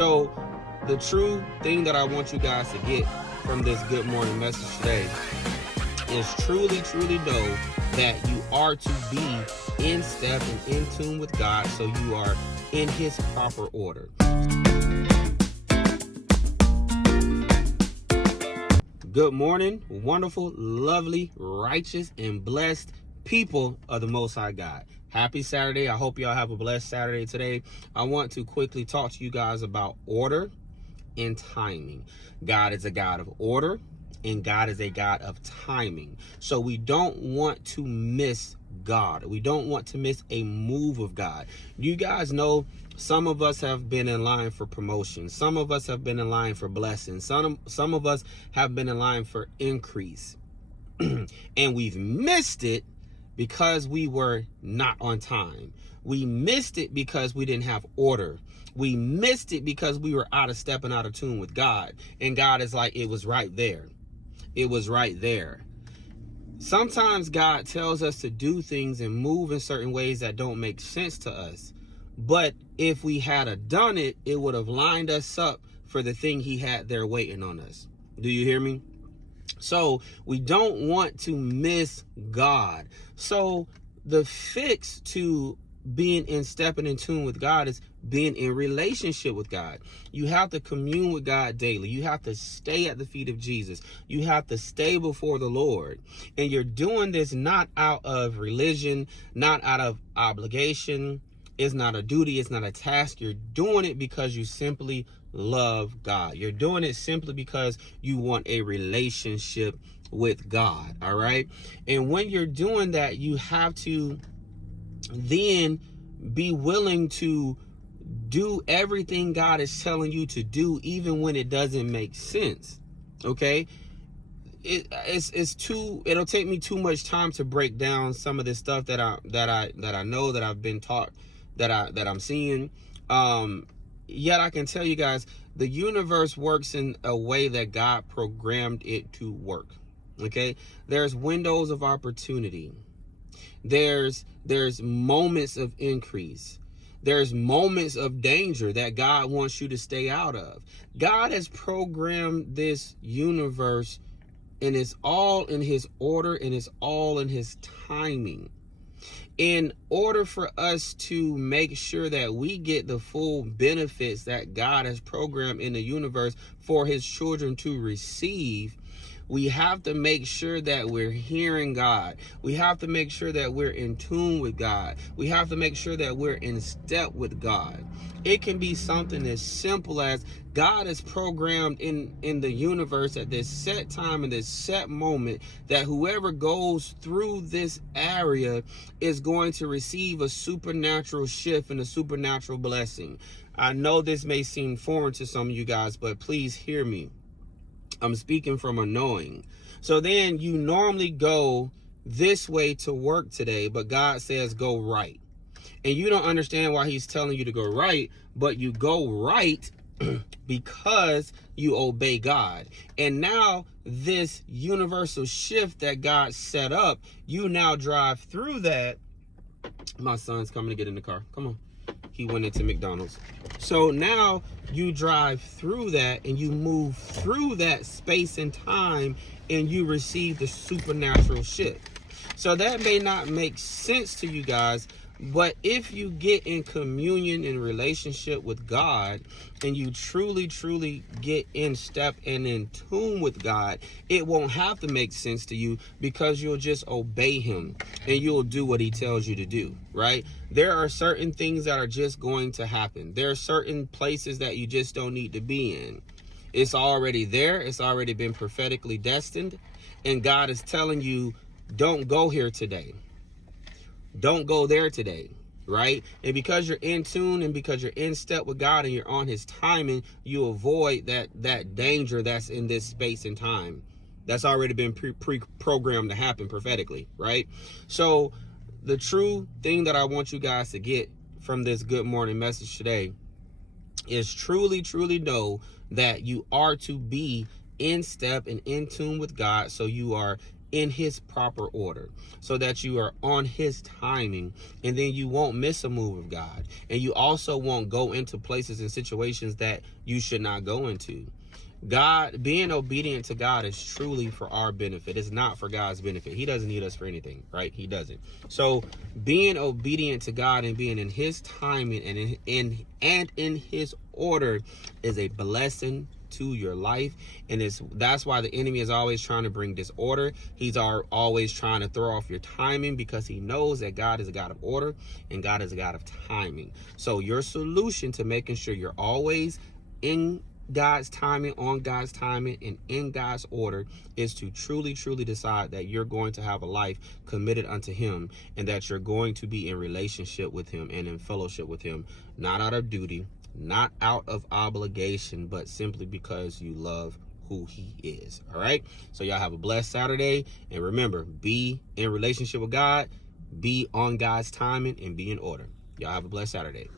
So the true thing that I want you guys to get from this good morning message today is truly know that you are to be in step and in tune with God, so you are in his proper order. Good morning, wonderful, lovely, righteous, and blessed people of the Most High God. Happy Saturday. I hope y'all have a blessed Saturday today. I want to quickly talk to you guys about order and timing. God is a God of order, and God is a God of timing. So we don't want to miss God. We don't want to miss a move of God. You guys know some of us have been in line for promotion. Some of us have been in line for blessings. Some of us have been in line for increase. And we've missed it because we were not on time. We missed it because we didn't have order. We missed it because we were out of step and out of tune with God. And God is like, it was right there. It was right there. Sometimes God tells us to do things and move in certain ways that don't make sense to us. But if we had done it, it would have lined us up for the thing he had there waiting on us. Do you hear me? So we don't want to miss God. So the fix to being in step and in tune with God is being in relationship with God. You have to commune with God daily. You have to stay at the feet of Jesus. You have to stay before the Lord. And you're doing this not out of religion, not out of obligation. It's not a duty. It's not a task. You're doing it because you simply love God. You're doing it simply because you want a relationship with God. All right. And when you're doing that, you have to then be willing to do everything God is telling you to do, even when it doesn't make sense. Okay. It'll take me too much time to break down some of this stuff that I know, that I've been taught, that I'm seeing. Yet I can tell you guys, the universe works in a way that God programmed it to work. Okay. There's windows of opportunity. There's moments of increase. There's moments of danger that God wants you to stay out of. God has programmed this universe, and it's all in his order, and it's all in his timing. In order for us to make sure that we get the full benefits that God has programmed in the universe for his children to receive, we have to make sure that we're hearing God. We have to make sure that we're in tune with God. We have to make sure that we're in step with God. It can be something as simple as God is programmed in the universe at this set time and this set moment that whoever goes through this area is going to receive a supernatural shift and a supernatural blessing. I know this may seem foreign to some of you guys, but please hear me. I'm speaking from a knowing. So then you normally go this way to work today, but God says go right. And you don't understand why he's telling you to go right, but you go right because you obey God. And now this universal shift that God set up, you now drive through that. My son's coming to get in the car. Come on. He went into McDonald's. So now you drive through that and you move through that space and time, and you receive the supernatural shift. So that may not make sense to you guys, but if you get in communion and relationship with God, and you truly get in step and in tune with God, it won't have to make sense to you, because you'll just obey him and you'll do what he tells you to do, right? There are certain things that are just going to happen. There are certain places that you just don't need to be in. It's already there. It's already been prophetically destined. And God is telling you, don't go here today. Don't go there today, right? And because you're in tune and because you're in step with God and you're on his timing, you avoid that danger that's in this space and time. That's already been pre-programmed to happen prophetically, right? So the true thing that I want you guys to get from this good morning message today is truly know that you are to be in step and in tune with God, so you are in his proper order, so that you are on his timing, and then you won't miss a move of God, and you also won't go into places and situations that you should not go into. God, being obedient to God is truly for our benefit. It's not for God's benefit. He doesn't need us for anything, right? He doesn't. So being obedient to God and being in his timing and in his order is a blessing to your life. And that's why the enemy is always trying to bring disorder. He's always trying to throw off your timing, because he knows that God is a God of order and God is a God of timing. So your solution to making sure you're always in God's timing, on God's timing, and in God's order is to truly, truly decide that you're going to have a life committed unto him, and that you're going to be in relationship with him and in fellowship with him, not out of duty, not out of obligation, but simply because you love who he is. All right. So y'all have a blessed Saturday. And remember, be in relationship with God, be on God's timing, and be in order. Y'all have a blessed Saturday.